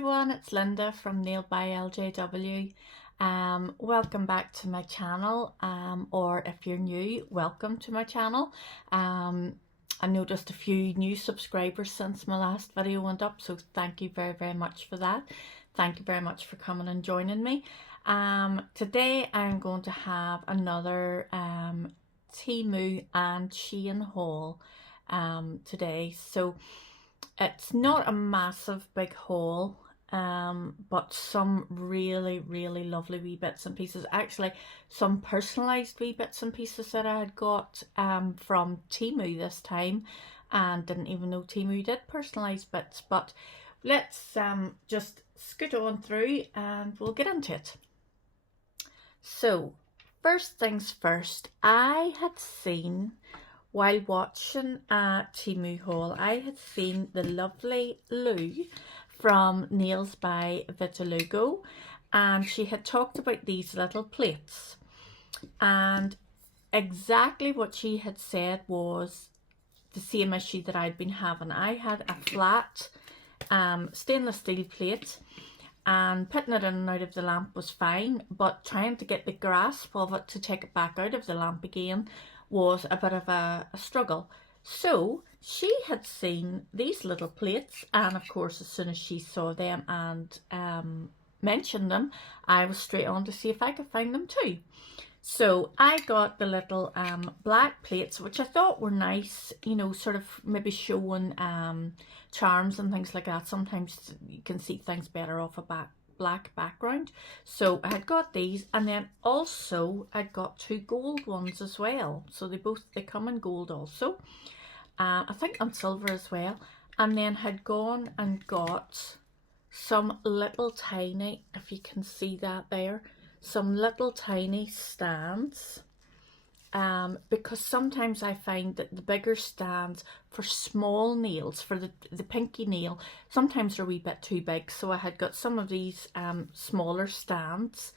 everyone, it's Linda from Nailed by LJW. Welcome back to my channel, or if you're new, welcome to my channel. I noticed a few new subscribers since my last video went up, so thank you very much for that. Thank you very much for coming and joining me. Today I'm going to have another Temu and Shein haul today. So it's not a massive big haul, but some really lovely wee bits and pieces. Actually, some personalised wee bits and pieces that I had got from Temu this time, and didn't even know Temu did personalised bits. But let's just scoot on through and we'll get into it. So first things first, I had seen, while watching a Temu haul, I had seen the lovely Lou from Nails by Vitiligo, and she had talked about these little plates, and exactly what she had said was the same issue that I'd been having. I had a flat stainless steel plate, and putting it in and out of the lamp was fine, but trying to get the grasp of it to take it back out of the lamp again was a bit of a struggle. So she had seen these little plates, and of course as soon as she saw them and mentioned them, I was straight on to see if I could find them too. So I got the little black plates, which I thought were nice, you know, sort of maybe showing charms and things like that. Sometimes you can see things better off a black background. So I had got these, and then also I got two gold ones as well. So they come in gold also. I think on silver as well. And then had gone and got some little tiny, if you can see that there, some little tiny stands, because sometimes I find that the bigger stands for small nails, for the pinky nail, sometimes they're a wee bit too big. So I had got some of these smaller stands,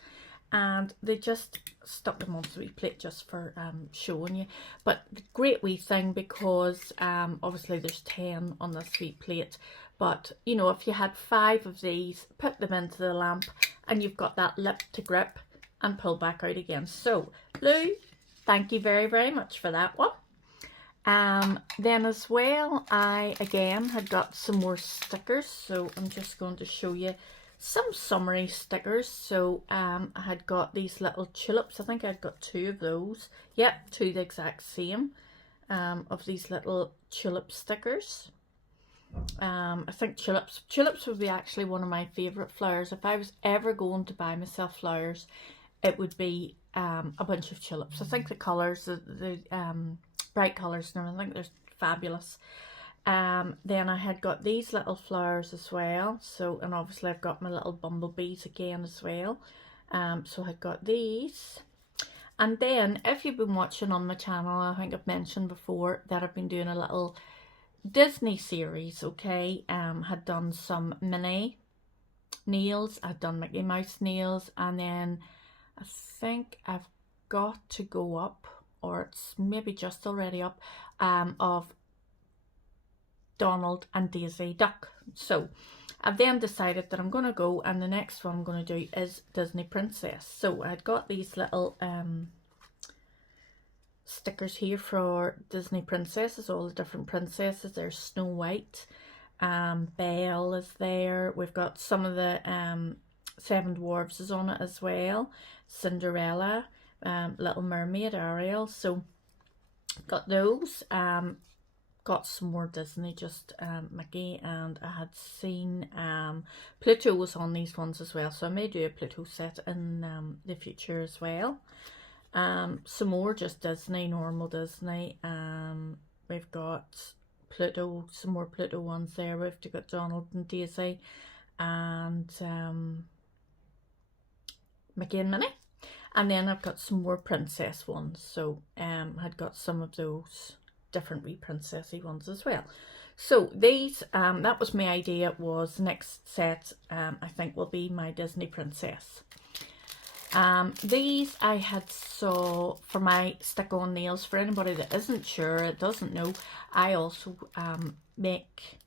and they just stuck them onto the wee plate just for showing you. But great wee thing, because obviously there's 10 on this wee plate, but you know, if you had 5 of these, put them into the lamp and you've got that lip to grip and pull back out again. So Lou, thank you very much for that one. Then as well, I again had got some more stickers, so I'm just going to show you some summary stickers. So I had got these little tulips. I think I'd got 2 of those. Yep, 2 the exact same of these little tulip stickers. I think tulips would be actually one of my favourite flowers. If I was ever going to buy myself flowers, it would be a bunch of tulips. I think the colours, the bright colours and everything, I think they're fabulous. Then I had got these little flowers as well. So, and obviously I've got my little bumblebees again as well. So I had got these. And then if you've been watching on my channel, I think I've mentioned before that I've been doing a little Disney series, okay. Had done some Minnie nails, I'd done Mickey Mouse nails, and then I think I've got to go up, or it's maybe just already up, of Donald and Daisy Duck. So I've then decided that I'm going to go, and the next one I'm going to do is Disney Princess. So I'd got these little stickers here for Disney princesses, all the different princesses. There's Snow White, Belle is there. We've got some of the 7 Dwarfs is on it as well. Cinderella, Little Mermaid, Ariel. So got those. Got some more Disney, just Mickey, and I had seen Pluto was on these ones as well. So I may do a Pluto set in the future as well. Some more just Disney, normal Disney. We've got Pluto, some more Pluto ones there. We've got Donald and Daisy, and Mickey and Minnie. And then I've got some more princess ones. So I'd got some of those different wee princessy ones as well. So these, that was my idea, was next set I think will be my Disney princess. These I had saw for my stick-on nails. For anybody that isn't sure, doesn't know, I also make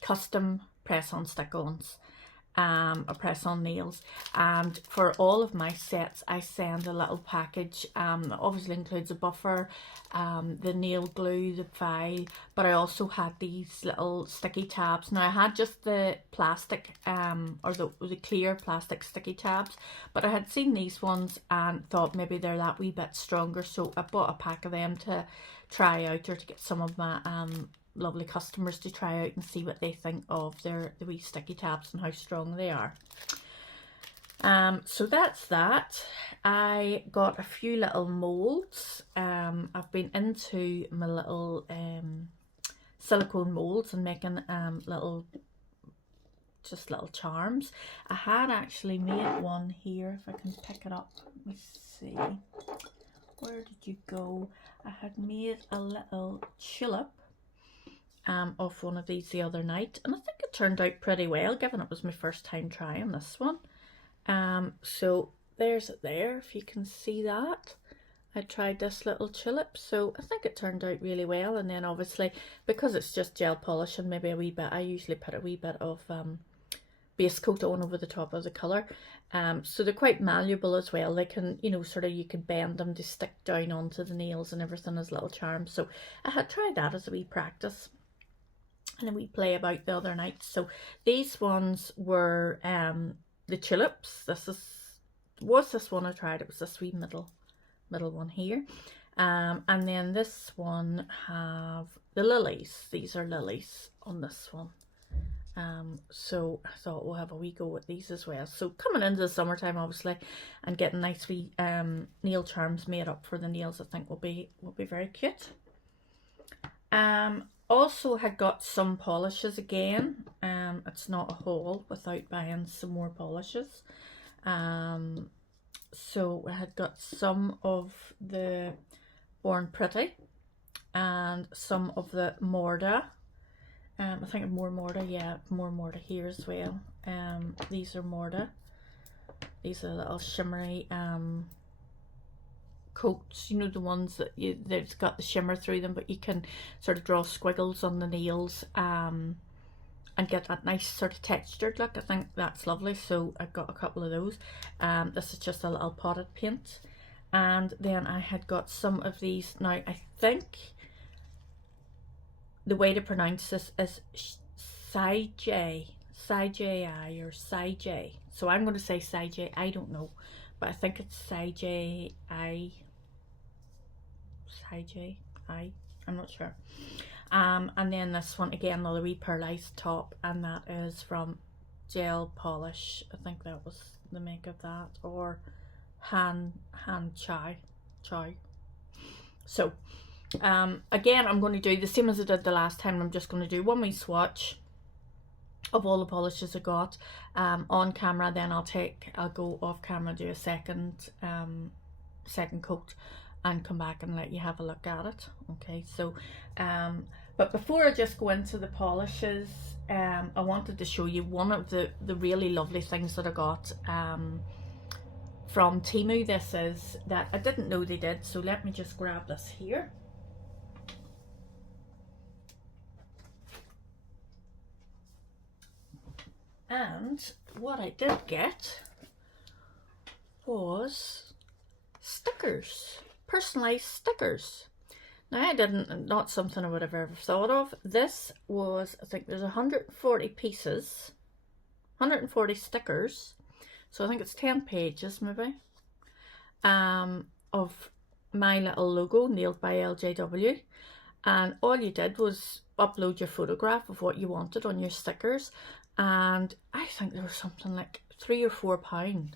custom press-on stick-ons. a press-on nails, and for all of my sets I send a little package that obviously includes a buffer, the nail glue, the file, but I also had these little sticky tabs. Now I had just the plastic or the clear plastic sticky tabs, but I had seen these ones and thought maybe they're that wee bit stronger, so I bought a pack of them to try out, or to get some of my lovely customers to try out and see what they think of the wee sticky tabs and how strong they are. So that's that. I got a few little molds. I've been into my little silicone molds and making little charms. I had actually made one here, if I can pick it up. Let me see, where did you go? I had made a little tulip off one of these the other night, and I think it turned out pretty well, given it was my first time trying this one. So there's it there, if you can see that. I tried this little tulip, so I think it turned out really well. And then obviously, because it's just gel polish and maybe a wee bit, I usually put a wee bit of base coat on over the top of the colour. So they're quite malleable as well. They can, you know, sort of, you can bend them to stick down onto the nails and everything as little charms. So I had tried that as a wee practice and a wee play about the other night. So these ones were the tulips. This was this one I tried. It was this wee middle one here. And then this one have the lilies. These are lilies on this one. So I thought we'll have a wee go with these as well. So coming into the summertime, obviously, and getting nice wee nail charms made up for the nails, I think will be very cute. Also had got some polishes again. It's not a haul without buying some more polishes. So I had got some of the Born Pretty and some of the Morda. I think more Morda, yeah, more Morda here as well. These are Morda. These are little shimmery coats, you know, the ones that that's got the shimmer through them, but you can sort of draw squiggles on the nails and get that nice sort of textured look. I think that's lovely, so I got a couple of those. This is just a little potted paint. And then I had got some of these. Now I think the way to pronounce this is Sai-J or Sai-J. So I'm going to say Sai-J. I don't know, but I think it's Sai-J. I'm not sure. And then this one again, another wee pearlized top, and that is from Gel Polish. I think that was the make of that, or Han Chai. So again, I'm going to do the same as I did the last time. I'm just going to do one wee swatch of all the polishes I got on camera. Then I'll go off camera, do a second coat, and come back and let you have a look at it. Okay, so but before I just go into the polishes, I wanted to show you one of the really lovely things that I got from Temu. This is that I didn't know they did, so let me just grab this here. And what I did get was stickers, personalized stickers. Now not something I would have ever thought of. This was, I think there's 140 pieces, 140 stickers. So I think it's 10 pages maybe, of my little logo, Nailed by LJW. And all you did was upload your photograph of what you wanted on your stickers. And I think there was something like £3 or £4.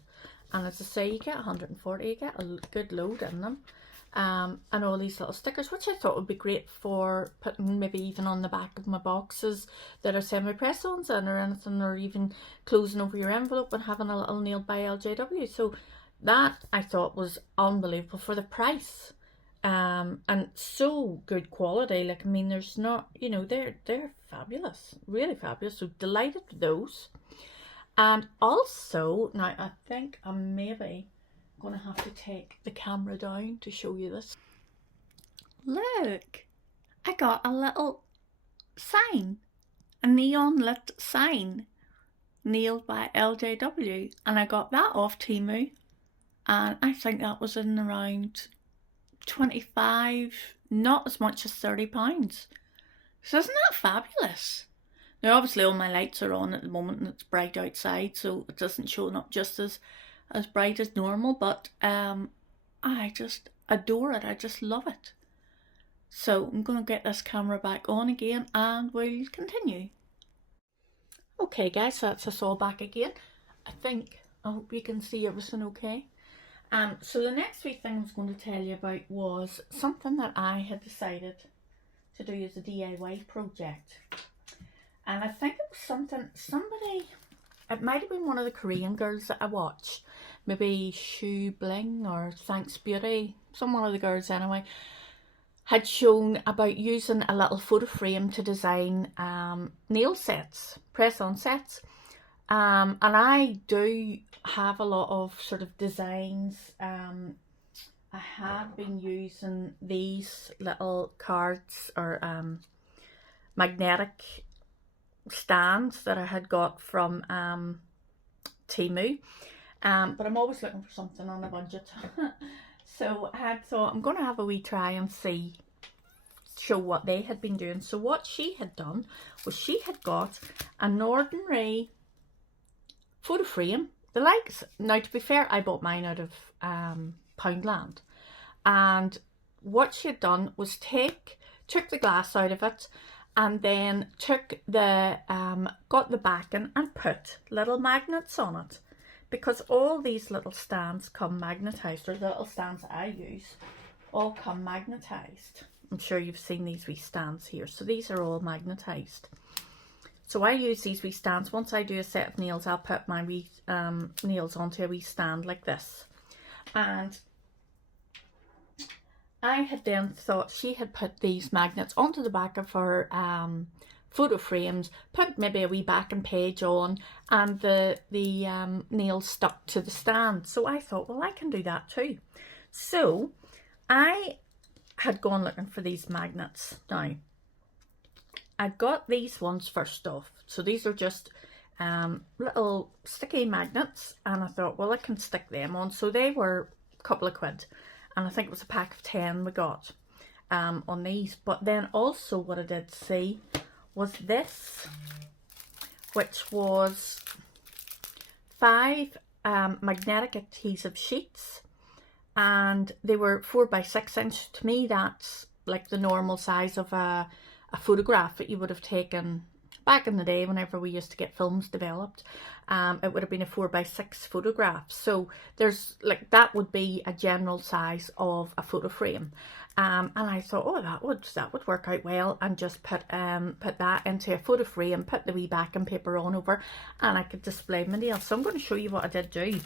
And as I say, you get 140, you get a good load in them. And all these little stickers, which I thought would be great for putting maybe even on the back of my boxes that are semi-press-ons in or anything, or even closing over your envelope and having a little Nailed by LJW. So that I thought was unbelievable for the price. And so good quality. Like, I mean, there's not, you know, they're fabulous, really fabulous. So delighted with those. And also, now I think I'm maybe going to have to take the camera down to show you this. Look, I got a little sign, a neon lit sign nailed by LJW, and I got that off Temu, and I think that was in around 25, not as much as £30. So isn't that fabulous? Now obviously all my lights are on at the moment and it's bright outside, so it doesn't show up just as bright as normal, but I just adore it. I just love it. So I'm going to get this camera back on again and we'll continue. Okay guys, so that's us all back again. I hope you can see everything okay. So the next wee thing I was going to tell you about was something that I had decided to do as a DIY project. And I think it was somebody, it might have been one of the Korean girls that I watch, maybe Shu Bling or Thanks Beauty, one of the girls anyway, had shown about using a little photo frame to design nail sets, press-on sets. And I do have a lot of sort of designs. I have been using these little cards or magnetic stands that I had got from Temu, but I'm always looking for something on a budget. So I had thought I'm going to have a wee try and show what they had been doing. So what she had done was she had got an ordinary photo frame, the likes. Now to be fair, I bought mine out of Poundland, and what she had done was took the glass out of it, and then took got the backing and put little magnets on it, because all these little stands come magnetized, or the little stands that I use all come magnetized. I'm sure you've seen these wee stands here. So these are all magnetized. So I use these wee stands. Once I do a set of nails, I'll put my wee nails onto a wee stand like this. And I had then thought she had put these magnets onto the back of her photo frames, put maybe a wee backing page on, and the nails stuck to the stand. So I thought, well, I can do that too. So I had gone looking for these magnets. Now, I got these ones first off. So these are just little sticky magnets, and I thought, well, I can stick them on. So they were a couple of quid, and I think it was a pack of 10 we got on these. But then also what I did see was this, which was 5 magnetic adhesive sheets, and they were 4x6 inch. To me, that's like the normal size of a photograph that you would have taken back in the day whenever we used to get films developed. It would have been a 4x6 photograph. So there's like, that would be a general size of a photo frame. And I thought, oh, that would work out well, and just put that into a photo frame, put the wee backing paper on over, and I could display my nails. So I'm going to show you what I did do.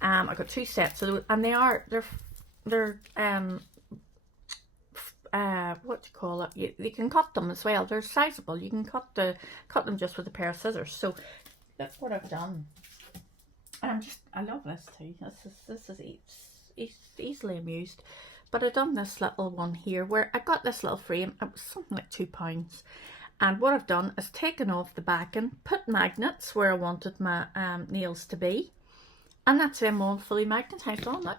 I got 2 sets of those, and they're what do you call it? You can cut them as well. They're sizable. You can cut them just with a pair of scissors. So that's what I've done. And I love this too. This is easily amused. But I done this little one here where I got this little frame. It was something like £2. And what I've done is taken off the backing, put magnets where I wanted my nails to be, and that's them all fully magnetised on. Look.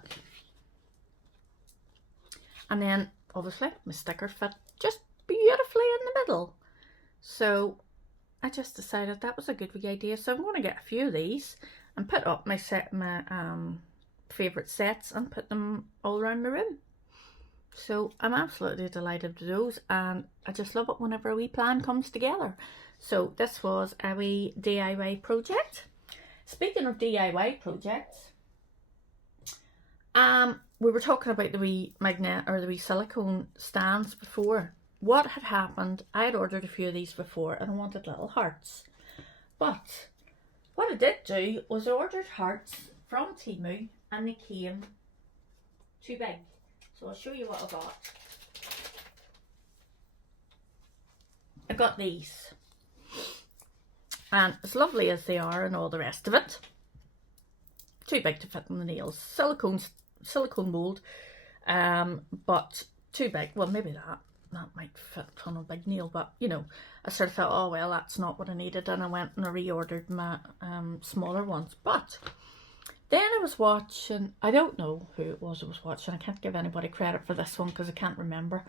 And then obviously my sticker fit just beautifully in the middle. So I just decided that was a good idea. So I'm going to get a few of these and put up my favourite sets and put them all around my room. So I'm absolutely delighted with those, and I just love it whenever a wee plan comes together. So this was a wee DIY project. Speaking of DIY projects, we were talking about the wee magnet or the wee silicone stands before. What had happened, I had ordered a few of these before and I wanted little hearts. But what I did do was I ordered hearts from Temu, and they came too big. So I'll show you what I got. I got these. And as lovely as they are and all the rest of it, too big to fit in the nails. Silicone mould, but too big. Well, maybe that. that might fit on a big nail, but you know, I sort of thought, oh well, that's not what I needed, and I went and I reordered my smaller ones. But then I was watching, I don't know who it was I was watching, I can't give anybody credit for this one because I can't remember,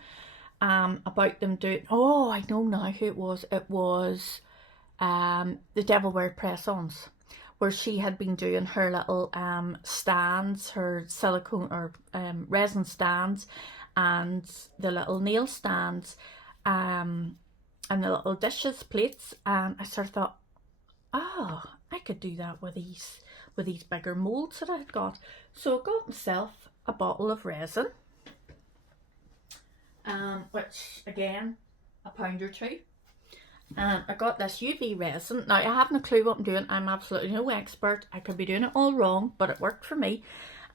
about them doing, oh, I know now who it was. It was the Devil Wear Press-Ons, where she had been doing her little stands, her silicone or resin stands, and the little nail stands, and the little dishes, plates, and I sort of thought, oh, I could do that with these bigger molds that I had got. So I got myself a bottle of resin, which again, £1 or £2. And I got this UV resin. Now, I haven't a clue what I'm doing. I'm absolutely no expert. I could be doing it all wrong, but it worked for me.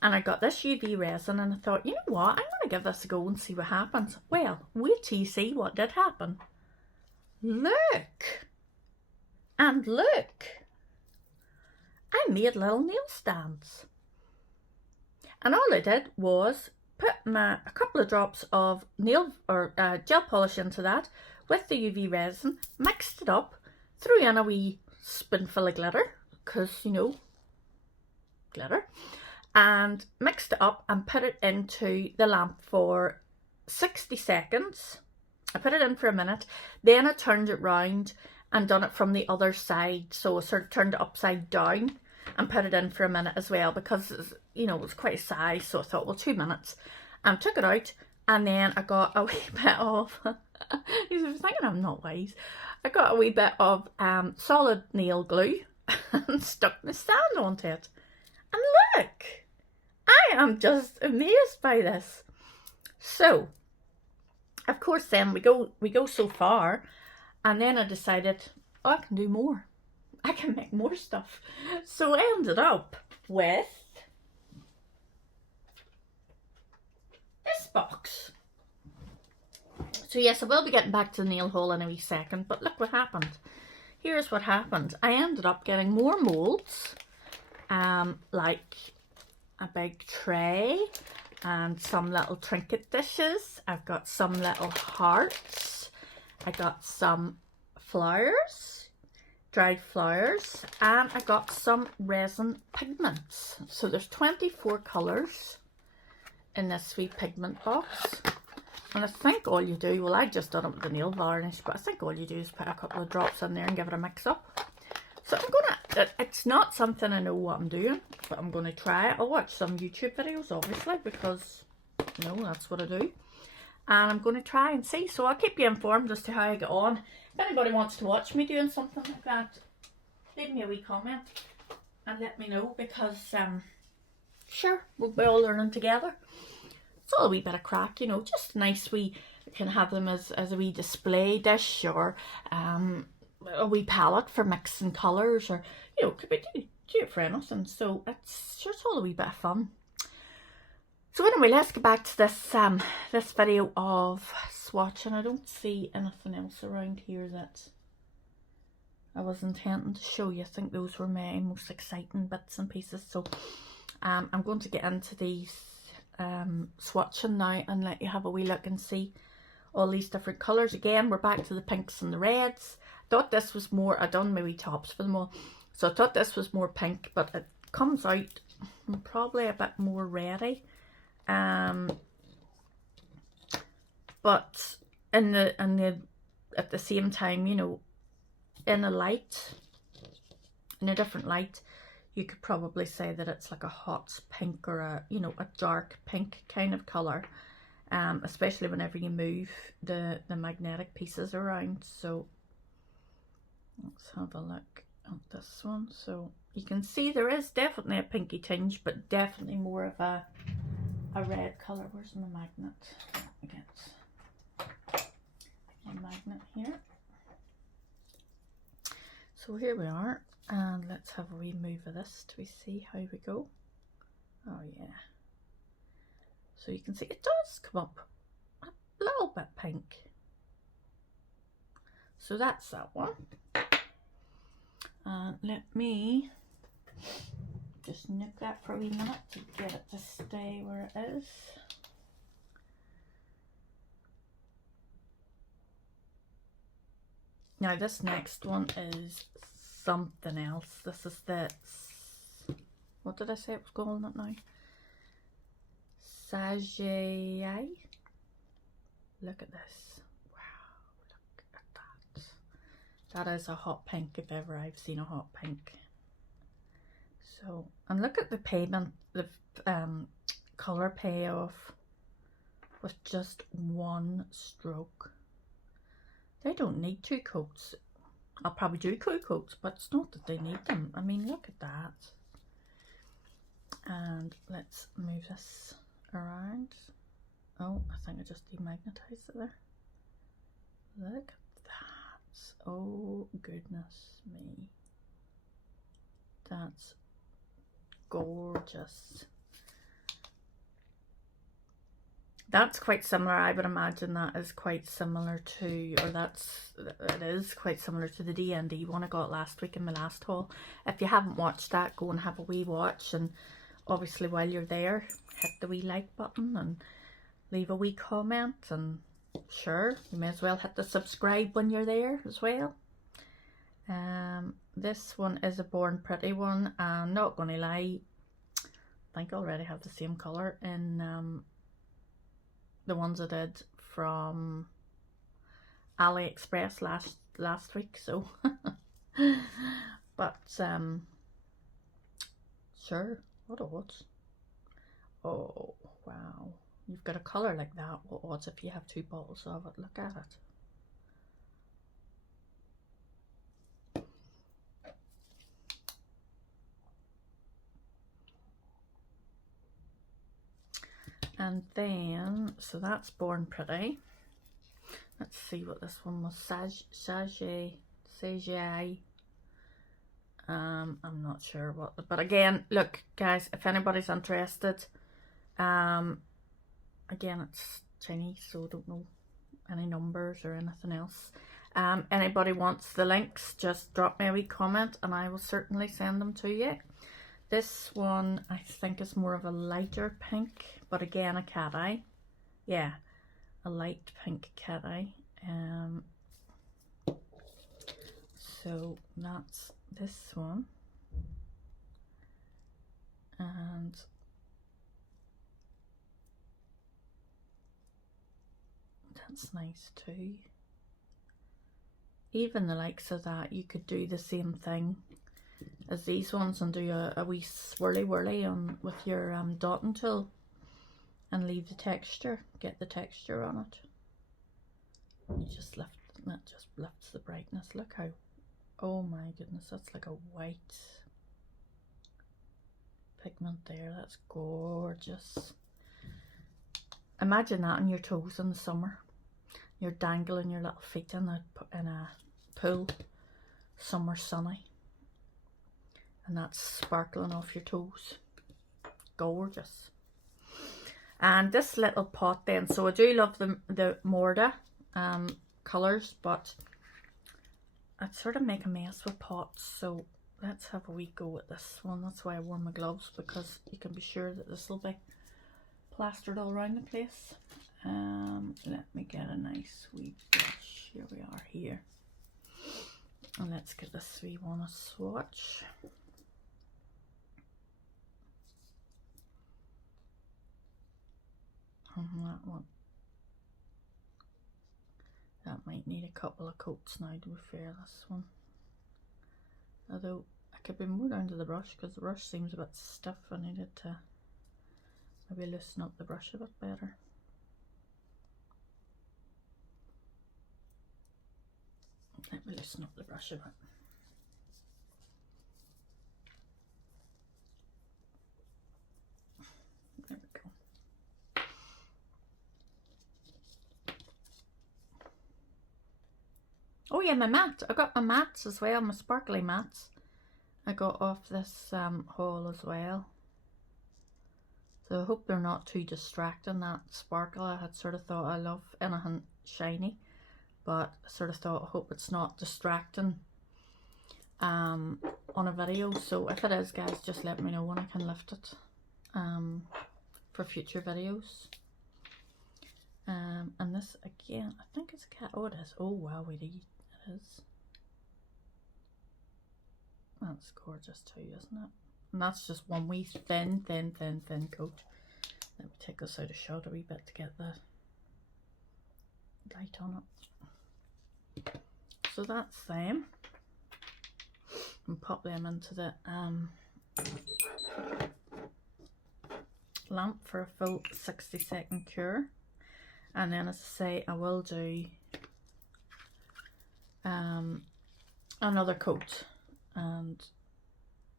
And I got this UV resin and I thought, you know what? I'm going to give this a go and see what happens. Well, wait till you see what did happen. Look. And look. I made little nail stands. And all I did was put a couple of drops of nail or gel polish into that, with the UV resin, mixed it up, threw in a wee spoonful of glitter, because, you know, glitter, and mixed it up and put it into the lamp for 60 seconds. I put it in for a minute, then I turned it round and done it from the other side, so I sort of turned it upside down and put it in for a minute as well, because, you know, it was quite a size, so I thought, well, 2 minutes, and took it out, and then I got a wee bit of... I was thinking I'm not wise. I got a wee bit of solid nail glue and stuck the stand onto it. And look, I am just amazed by this. So, of course, then we go so far, and then I decided, oh, I can do more. I can make more stuff. So I ended up with this box. So yes, I will be getting back to the nail hole in a wee second, but look what happened. Here's what happened. I ended up getting more molds, like a big tray and some little trinket dishes. I've got some little hearts. I got some flowers, dried flowers, and I got some resin pigments. So there's 24 colours in this wee pigment box. And I think all you do, well, I just done it with the nail varnish, but I think all you do is put a couple of drops in there and give it a mix up. So I'm gonna, it's not something I know what I'm doing, but I'm gonna try it. I'll watch some YouTube videos, obviously, because, you know, that's what I do. And I'm gonna try and see. So I'll keep you informed as to how I get on. If anybody wants to watch me doing something like that, leave me a wee comment and let me know, because, sure, we'll be all learning together. It's all a wee bit of crack, you know, just nice wee, you can have them as a wee display dish, or a wee palette for mixing colours, or, you know, could be do it for anything. So it's just all a wee bit of fun. So anyway, let's get back to this this video of swatching. I don't see anything else around here that I was intending to show you. I think those were my most exciting bits and pieces. So I'm going to get into these swatching now and let you have a wee look and see all these different colours. Again, we're back to the pinks and the reds. Thought this was more, I done my wee tops for them all, so I thought this was more pink, but it comes out probably a bit more reddy. But at the same time, you know, in a different light, you could probably say that it's like a hot pink, or a, you know, a dark pink kind of colour, especially whenever you move the magnetic pieces around. So let's have a look at this one. So you can see there is definitely a pinky tinge, but definitely more of a red colour. Where's my magnet? I get my magnet here. So here we are. And let's have a wee move of this to see how we go. Oh yeah. So you can see it does come up a little bit pink. So that's that one. Let me just nip that for a wee minute to get it to stay where it is. Now this next one is something else. This is the, what did I say it was calling it now? Sagai. Look at this. Wow, look at that. That is a hot pink if ever I've seen a hot pink. So, and look at the payment, the colour payoff with just one stroke. They don't need 2 coats. I'll probably do 2 coats, but it's not that they need them. I mean, look at that. And let's move this around. Oh, I think I just demagnetized it there. Look at that. Oh, goodness me. That's gorgeous. That's quite similar. I would imagine that is quite similar to, or it is quite similar to the D&D one I got last week in my last haul. If you haven't watched that, go and have a wee watch, and obviously while you're there, hit the wee like button and leave a wee comment, and sure, you may as well hit the subscribe when you're there as well. This one is a Born Pretty one. I'm not going to lie, I think I already have the same colour in the ones I did from AliExpress last week, so but sure, what odds? Oh wow, you've got a colour like that. What odds if you have 2 bottles of it? Look at it. And then, so that's Born Pretty. Let's see what this one was. Sagai. I'm not sure what, but again, look guys, if anybody's interested, again, it's Chinese, so I don't know any numbers or anything else. Anybody wants the links, just drop me a wee comment and I will certainly send them to you. This one I think is more of a lighter pink, but again a cat eye. Yeah, a light pink cat eye. So that's this one, and that's nice too. Even the likes of that, you could do the same thing as these ones and do a wee swirly whirly on with your dotting tool and leave the texture, get the texture on it. You just lift, that just lifts the brightness. Look how, oh my goodness, that's like a white pigment there. That's gorgeous. Imagine that on your toes in the summer. You're dangling your little feet in a pool, summer sunny, and that's sparkling off your toes. Gorgeous. And this little pot then, so I do love the Morda colours, but I'd sort of make a mess with pots, so let's have a wee go at this one. That's why I wore my gloves, because you can be sure that this will be plastered all around the place. Let me get a nice wee brush. Here we are here. And let's give this wee one a swatch. And that one. That might need a couple of coats now, to be fair, this one. Although I could be more down to the brush, because the brush seems a bit stiff. I needed to maybe loosen up the brush a bit better. Let me loosen up the brush a bit. There we go. Oh yeah, my mat. I got my mats as well, my sparkly mats. I got off this haul as well. So I hope they're not too distracting, that sparkle. I had sort of thought, I love anything shiny, but I sort of thought, I hope it's not distracting on a video. So if it is, guys, just let me know when I can lift it for future videos. And this again, I think it's a cat. Oh, it is. Oh wow, it is. That's gorgeous too, isn't it? And that's just one wee thin coat. Let me take this out of shot a wee bit to get the light on it. So that's them. And pop them into the lamp for a full 60-second cure. And then, as I say, I will do another coat and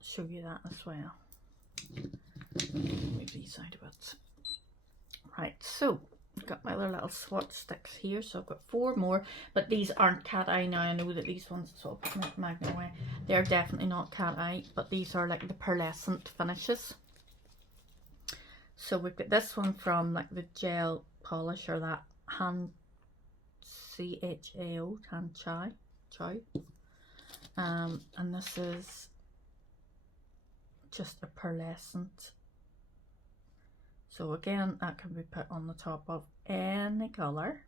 show you that as well. Move these out a bit. Right, so I've got my other little swatch sticks here, so I've got 4 more, but these aren't cat eye now. I know that these ones, so I'll put my magnet away. They're definitely not cat eye, but these are like the pearlescent finishes. So we've got this one from like the gel polish, or that hand CHAO, hand chai. And this is just a pearlescent. So again, that can be put on the top of any colour.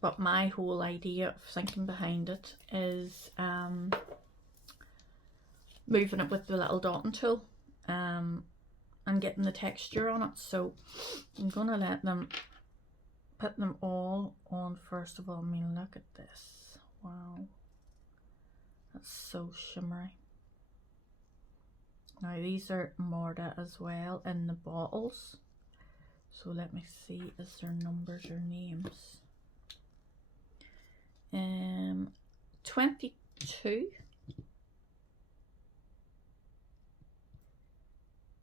But my whole idea of thinking behind it is moving it with the little dotting tool and getting the texture on it. So I'm going to let them put them all on first of all. I mean, look at this. Wow. That's so shimmery. Now these are Morda as well in the bottles. So let me see, is there numbers or names? 22.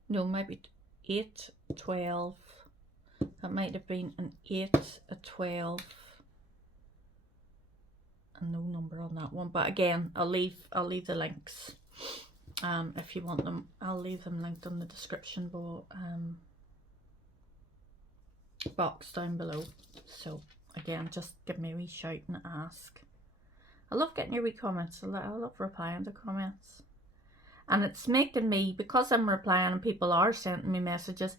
No, maybe 8, 12. That might have been an 8, a 12, and no number on that one. But again, I'll leave the links. If you want them, I'll leave them linked on the description box down below. So again, just give me a wee shout and ask. I love getting your wee comments. I love replying to comments. And it's making me, because I'm replying and people are sending me messages,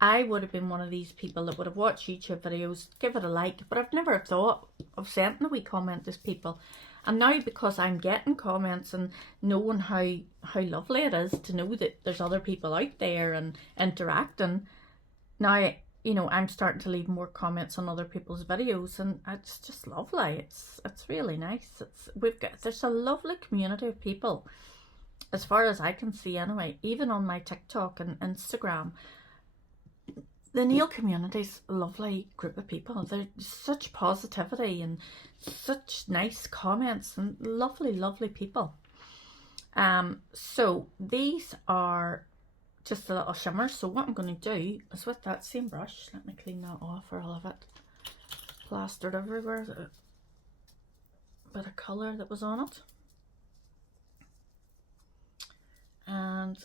I would have been one of these people that would have watched YouTube videos, give it a like, but I've never thought of sending a wee comment to people. And now, because I'm getting comments and knowing how lovely it is to know that there's other people out there and interacting, now, you know, I'm starting to leave more comments on other people's videos, and it's just lovely. It's really nice. There's a lovely community of people, as far as I can see anyway, even on my TikTok and Instagram. The nail community's a lovely group of people. There's such positivity and such nice comments and lovely people. So these are just a little shimmer. So what I'm going to do is, with that same brush, let me clean that off, or I'll have it plastered everywhere. A bit of colour that was on it. And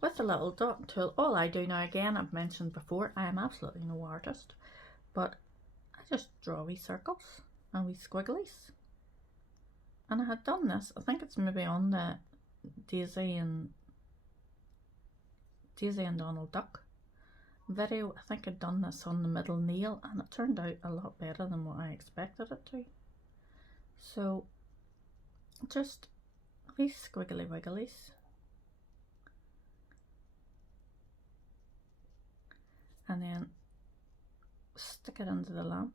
with the little dot tool, all I do now, again, I've mentioned before, I am absolutely no artist, but I just draw wee circles and wee squigglies. And I had done this, I think it's maybe on the Daisy and Donald Duck video. I think I'd done this on the middle nail, and it turned out a lot better than what I expected it to. So just these squiggly wigglies. And then stick it into the lamp,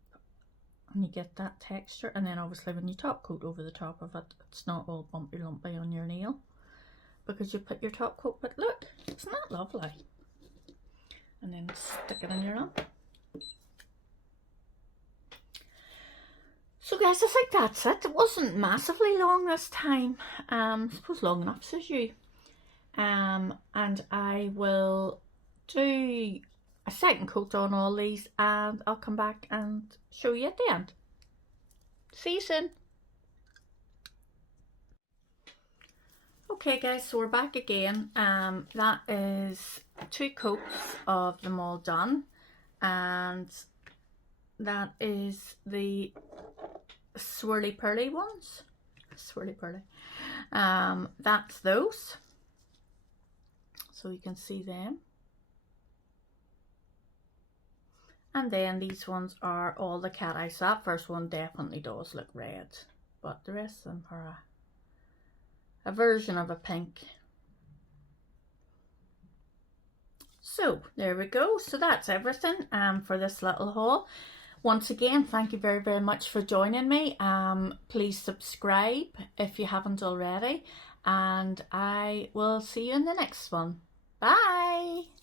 and you get that texture. And then obviously when you top coat over the top of it, it's not all bumpy lumpy on your nail because you put your top coat. But look, isn't that lovely? And then stick it in your lamp. So guys, I think that's it. It wasn't massively long this time. I suppose long enough, says you. And I will do a second coat on all these, and I'll come back and show you at the end. See you soon. Okay guys, so we're back again. That is 2 coats of them all done, and that is the swirly pearly ones. Swirly pearly. That's those. So you can see them. And then these ones are all the cat eyes. So that first one definitely does look red, but the rest of them are a version of a pink. So there we go. So that's everything for this little haul. Once again, thank you very, very much for joining me. Please subscribe if you haven't already, and I will see you in the next one. Bye!